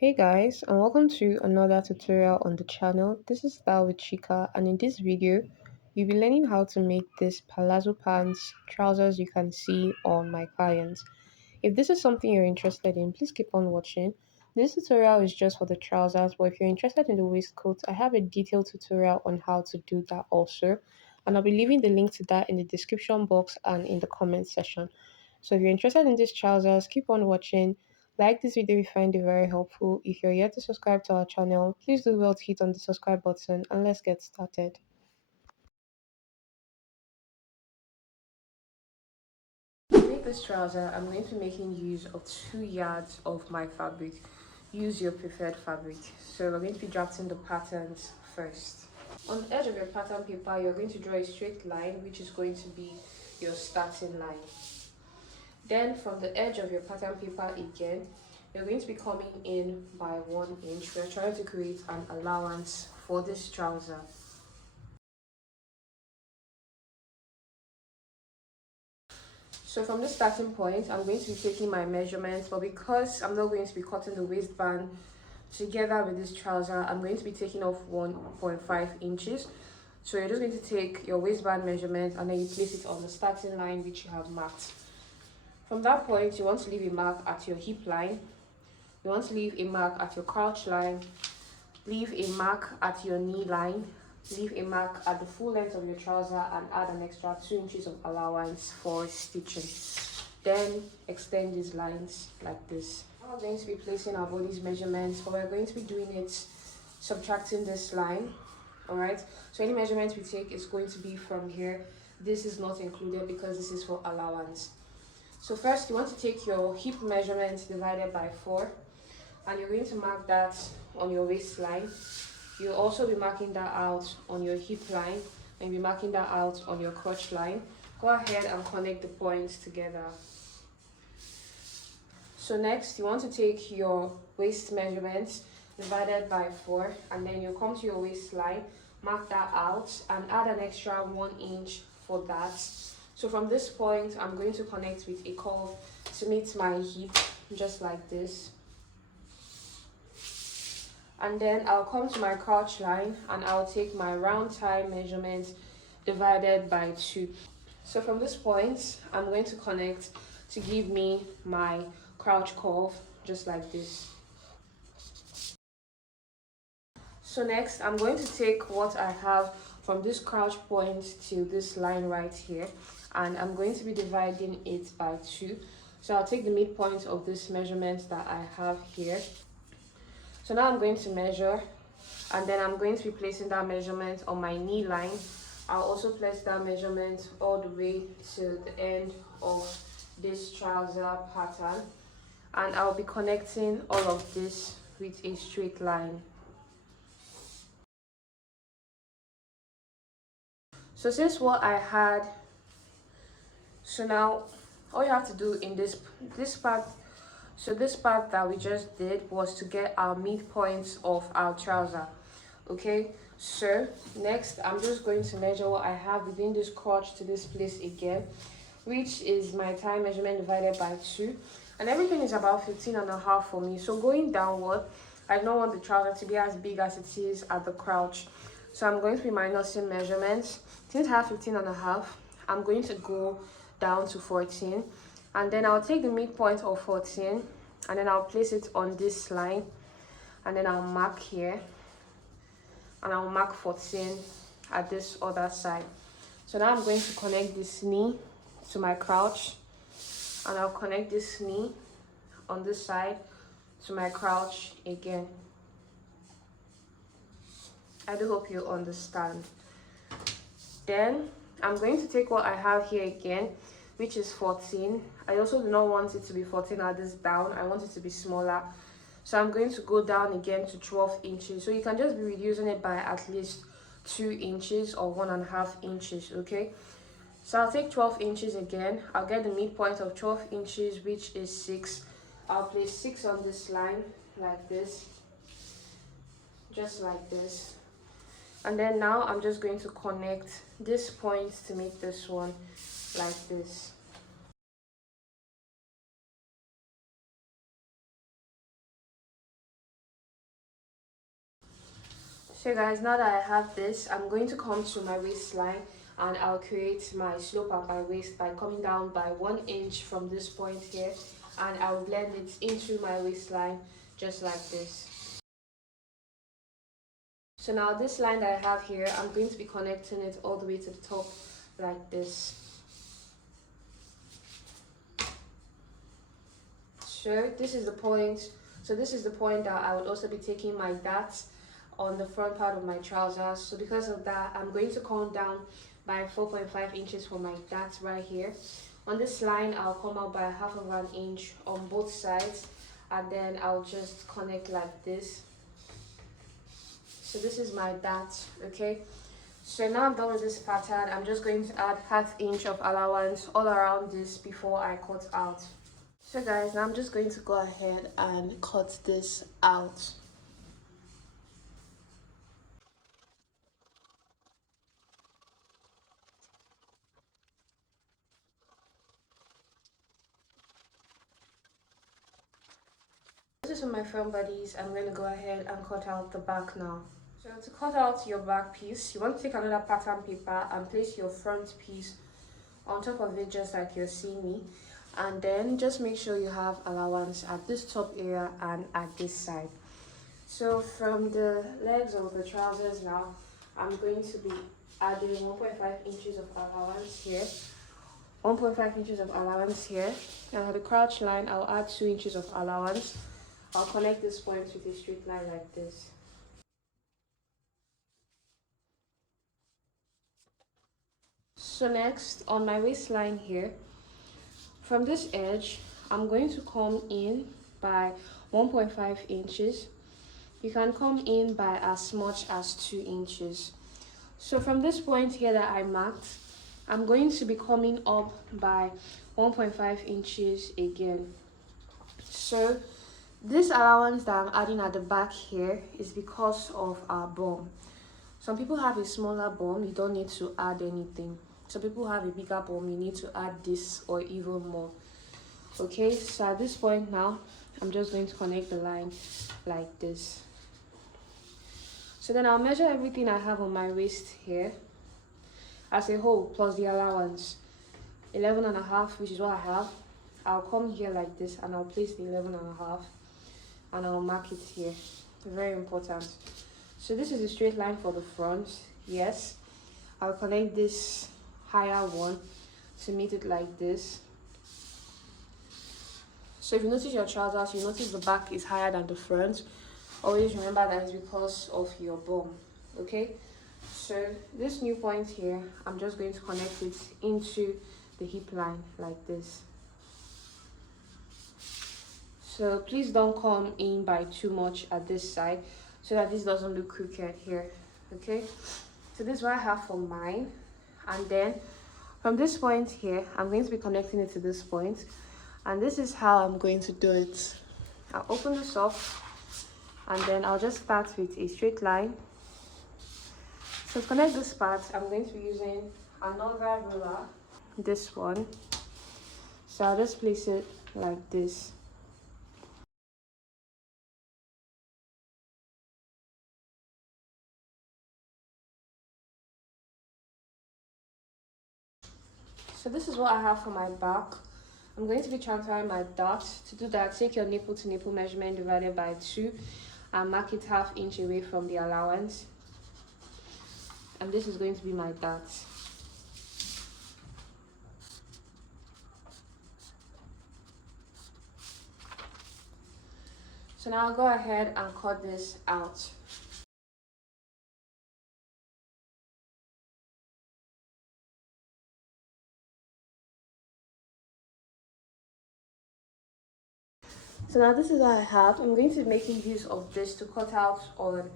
Hey guys, and welcome to another tutorial on the channel. This is Style with Chika, and in this video, you'll be learning how to make this palazzo pants trousers you can see on my clients. If this is something you're interested in, please keep on watching. This tutorial is just for the trousers, but if you're interested in the waistcoat, I have a detailed tutorial on how to do that also, and I'll be leaving the link to that in the description box and in the comment section. So if you're interested in these trousers, keep on watching. Like this video if you find it very helpful. If you're yet to subscribe to our channel, please do well to hit on the subscribe button and let's get started. To make this trouser, I'm going to be making use of 2 yards of my fabric. Use your preferred fabric. So we're going to be drafting the patterns first. On the edge of your pattern paper, you're going to draw a straight line, which is going to be your starting line. Then from the edge of your pattern paper again, you're going to be coming in by 1 inch. We're trying to create an allowance for this trouser. So from the starting point, I'm going to be taking my measurements, but because I'm not going to be cutting the waistband together with this trouser, I'm going to be taking off 1.5 inches. So you're just going to take your waistband measurement and then you place it on the starting line which you have marked. From that point, you want to leave a mark at your hip line. You want to leave a mark at your crouch line, leave a mark at your knee line, leave a mark at the full length of your trouser and add an extra 2 inches of allowance for stitching. Then extend these lines like this. Now we're going to be placing our body's measurements, but we're going to be doing it subtracting this line. Alright, so any measurement we take is going to be from here. This is not included because this is for allowance. So first you want to take your hip measurement divided by 4 and you're going to mark that on your waistline. You'll also be marking that out on your hip line and you'll be marking that out on your crotch line. Go ahead and connect the points together. So next you want to take your waist measurements divided by 4 and then you come to your waistline, mark that out and add an extra 1 inch for that. So from this point, I'm going to connect with a curve to meet my hip, just like this. And then I'll come to my crouch line and I'll take my round thigh measurement divided by 2. So from this point, I'm going to connect to give me my crouch curve, just like this. So next, I'm going to take what I have from this crouch point to this line right here, and I'm going to be dividing it by 2. So I'll take the midpoint of this measurement that I have here. So now I'm going to measure, and then I'm going to be placing that measurement on my knee line. I'll also place that measurement all the way to the end of this trouser pattern, and I'll be connecting all of this with a straight line. So since what I had, so now all you have to do in this part, so this part that we just did was to get our midpoints of our trouser. Okay, so next I'm just going to measure what I have within this crotch to this place again, which is my thigh measurement divided by 2, and everything is about 15.5 for me. So going downward, I don't want the trouser to be as big as it is at the crotch, so I'm going to be minusing measurements. Since I have 15.5, I'm going to go down to 14, and then I'll take the midpoint of 14 and then I'll place it on this line, and then I'll mark here and I'll mark 14 at this other side. So now I'm going to connect this knee to my crouch, and I'll connect this knee on this side to my crouch again. I do hope you understand. Then I'm going to take what I have here again, which is 14. I also do not want it to be 14 at this down. I want it to be smaller. So I'm going to go down again to 12 inches. So you can just be reducing it by at least 2 inches or 1.5 inches, okay? So I'll take 12 inches again. I'll get the midpoint of 12 inches, which is 6. I'll place 6 on this line, like this, just like this. And then now I'm just going to connect this point to make this one like this. So guys, now that I have this, I'm going to come to my waistline and I'll create my slope at my waist by coming down by 1 inch from this point here, and I'll blend it into my waistline just like this. So now this line that I have here, I'm going to be connecting it all the way to the top like this. So this is the point. So this is the point that I would also be taking my darts on the front part of my trousers. So because of that, I'm going to come down by 4.5 inches for my darts right here. On this line, I'll come out by 1/2 inch on both sides, and then I'll just connect like this. So this is my dart, okay? So now I'm done with this pattern. I'm just going to add 1/2 inch of allowance all around this before I cut out. So guys, now I'm just going to go ahead and cut this out. This is for my front bodies. I'm going to go ahead and cut out the back now. So to cut out your back piece, you want to take another pattern paper and place your front piece on top of it just like you're seeing me. And then just make sure you have allowance at this top area and at this side. So from the legs of the trousers now, I'm going to be adding 1.5 inches of allowance here, 1.5 inches of allowance here, and at the crotch line I'll add 2 inches of allowance. I'll connect this point with a straight line like this. So next, on my waistline here, from this edge, I'm going to come in by 1.5 inches. You can come in by as much as 2 inches. So from this point here that I marked, I'm going to be coming up by 1.5 inches again. So this allowance that I'm adding at the back here is because of our bum. Some people have a smaller bum, you don't need to add anything. Some people have a bigger bum, you need to add this or even more. Okay, so at this point now, I'm just going to connect the line like this. So then I'll measure everything I have on my waist here as a whole plus the allowance. 11.5, which is what I have. I'll come here like this and I'll place the 11.5 and I'll mark it here. Very important. So this is a straight line for the front. Yes, I'll connect this higher one to meet it like this. So if you notice your trousers, you notice the back is higher than the front. Always remember that it's because of your bum. Okay, so this new point here, I'm just going to connect it into the hip line like this. So please don't come in by too much at this side so that this doesn't look crooked here. Okay, so this is what I have for mine. And then from this point here, I'm going to be connecting it to this point, and this is how I'm going to do it. I'll open this up and then I'll just start with a straight line. So to connect this part, I'm going to be using another ruler, this one. So I'll just place it like this. So this is what I have for my back. I'm going to be transferring my dart. To do that, take your nipple to nipple measurement divided by 2 and mark it 1/2 inch away from the allowance. And this is going to be my dart. So now I'll go ahead and cut this out. So now this is what I have. I'm going to be making use of this to cut out on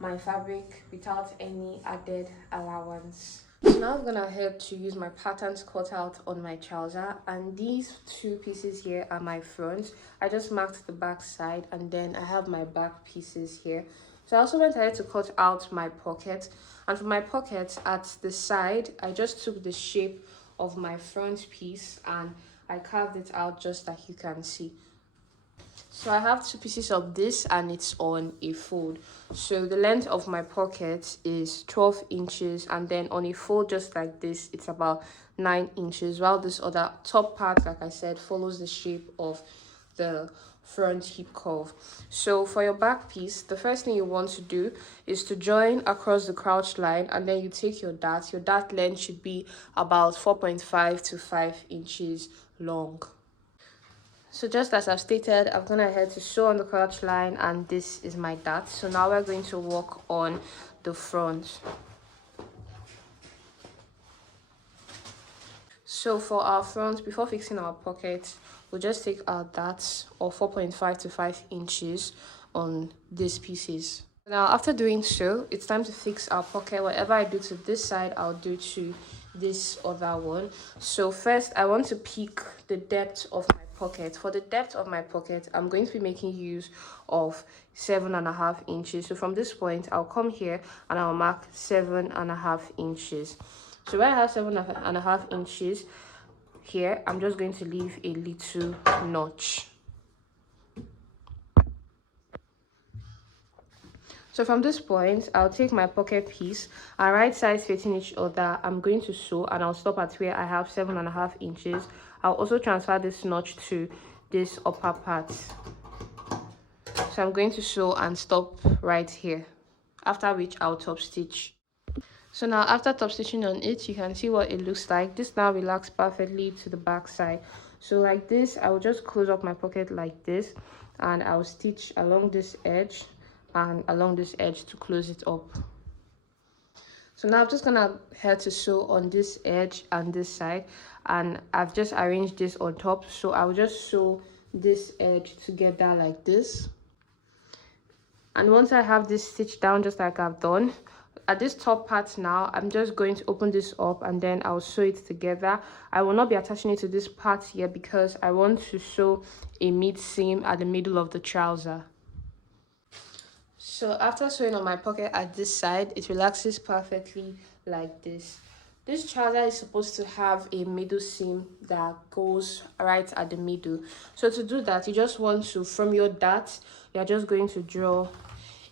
my fabric without any added allowance. So now I'm gonna head to use my patterns cut out on my trouser, and these two pieces here are my front. I just marked the back side, and then I have my back pieces here. So I also went ahead to cut out my pocket, and for my pocket at the side, I just took the shape of my front piece and I carved it out just like you can see. So I have two pieces of this and it's on a fold. So the length of my pocket is 12 inches, and then on a fold just like this it's about 9 inches, while this other top part, like I said, follows the shape of the front hip curve. So for your back piece, the first thing you want to do is to join across the crouch line, and then you take your dart. Your dart length should be about 4.5 to 5 inches long. So just as I've stated, I've gone ahead to sew on the crotch line, and this is my dart. So now we're going to work on the front. So for our front, before fixing our pocket, we'll just take our darts of 4.5 to 5 inches on these pieces. Now after doing so, it's time to fix our pocket. Whatever I do to this side, I'll do to this other one. So first, I want to pick the depth of my pocket. For the depth of my pocket, I'm going to be making use of 7.5 inches. So from this point, I'll come here and I'll mark 7.5 inches. So where I have 7.5 inches here, I'm just going to leave a little notch. So from this point, I'll take my pocket piece and right sides facing each other, I'm going to sew, and I'll stop at where I have 7.5 inches. I'll also transfer this notch to this upper part. So I'm going to sew and stop right here, after which I'll top stitch. So now after top stitching on it, you can see what it looks like. This now relaxes perfectly to the back side. So like this, I will just close up my pocket like this, and I'll stitch along this edge and along this edge to close it up. So now I'm just gonna head to sew on this edge and this side, and I've just arranged this on top. So I'll just sew this edge together like this, and once I have this stitched down just like I've done at this top part, now I'm just going to open this up and then I'll sew it together. I will not be attaching it to this part here because I want to sew a mid seam at the middle of the trouser. So after sewing on my pocket at this side, it relaxes perfectly like this. This trouser is supposed to have a middle seam that goes right at the middle. So to do that, you just want to, from your dart, you're just going to draw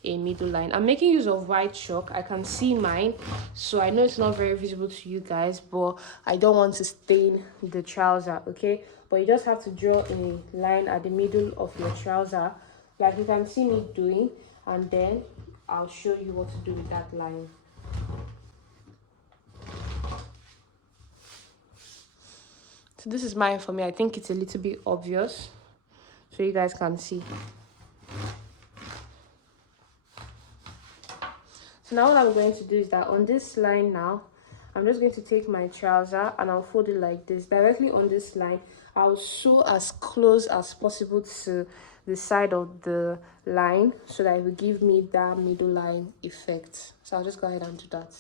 a middle line. I'm making use of white chalk. I can see mine, so I know it's not very visible to you guys, but I don't want to stain the trouser, okay? But you just have to draw a line at the middle of your trouser, like you can see me doing, and then I'll show you what to do with that line. So this is mine for me. I think it's a little bit obvious, so you guys can see. So now what I'm going to do is that on this line now, I'm just going to take my trouser and I'll fold it like this. Directly on this line, I'll sew as close as possible to the side of the line so that it will give me that middle line effect. So I'll just go ahead and do that.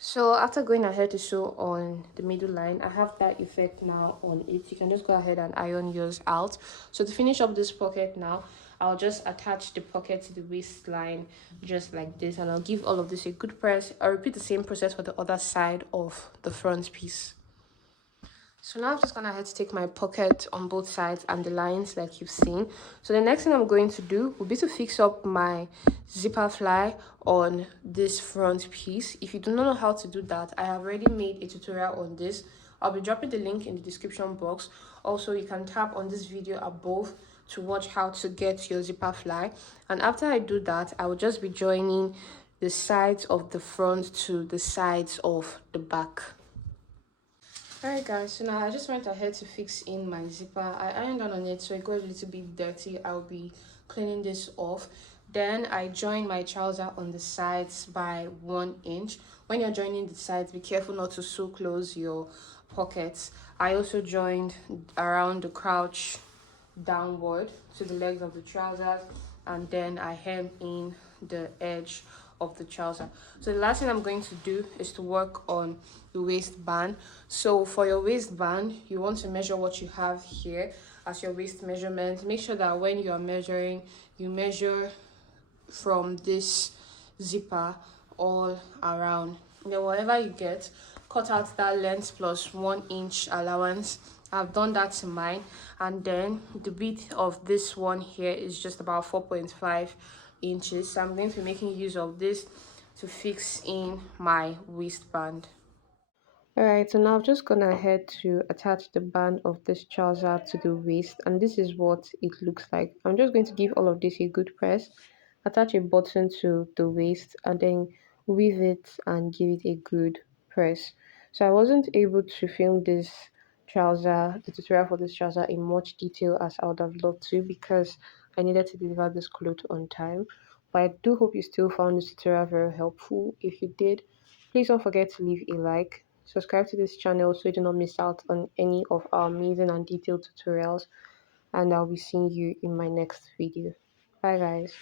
So after going ahead to sew on the middle line, I have that effect now on it. You can just go ahead and iron yours out. So to finish up this pocket now, I'll just attach the pocket to the waistline just like this, and I'll give all of this a good press. I'll repeat the same process for the other side of the front piece. So now I'm just gonna head to take my pocket on both sides and the lines like you've seen. So the next thing I'm going to do will be to fix up my zipper fly on this front piece. If you do not know how to do that, I have already made a tutorial on this. I'll be dropping the link in the description box. Also, you can tap on this video above to watch how to get your zipper fly. And after I do that, I will just be joining the sides of the front to the sides of the back. Alright guys, so now I just went ahead to fix in my zipper. I ironed on it so it got a little bit dirty. I'll be cleaning this off. Then I joined my trouser on the sides by 1 inch. When you're joining the sides, be careful not to sew close your pockets. I also joined around the crouch downward to the legs of the trousers, and then I hem in the edge of the trouser. So the last thing I'm going to do is to work on the waistband. So for your waistband, you want to measure what you have here as your waist measurement. Make sure that when you are measuring, you measure from this zipper all around. And then whatever you get, cut out that length plus 1 inch allowance I've done that to mine, and then the width of this one here is just about 4.5 inches. So I'm going to be making use of this to fix in my waistband. Alright, so now I'm just gonna head to attach the band of this trouser to the waist, and this is what it looks like. I'm just going to give all of this a good press, attach a button to the waist, and then weave it and give it a good press. So I wasn't able to film this trouser, the tutorial for this trouser in much detail as I would have loved to, because I needed to deliver this cloth on time. But I do hope you still found this tutorial very helpful. If you did, please don't forget to leave a like, subscribe to this channel so you do not miss out on any of our amazing and detailed tutorials, and I'll be seeing you in my next video. Bye guys.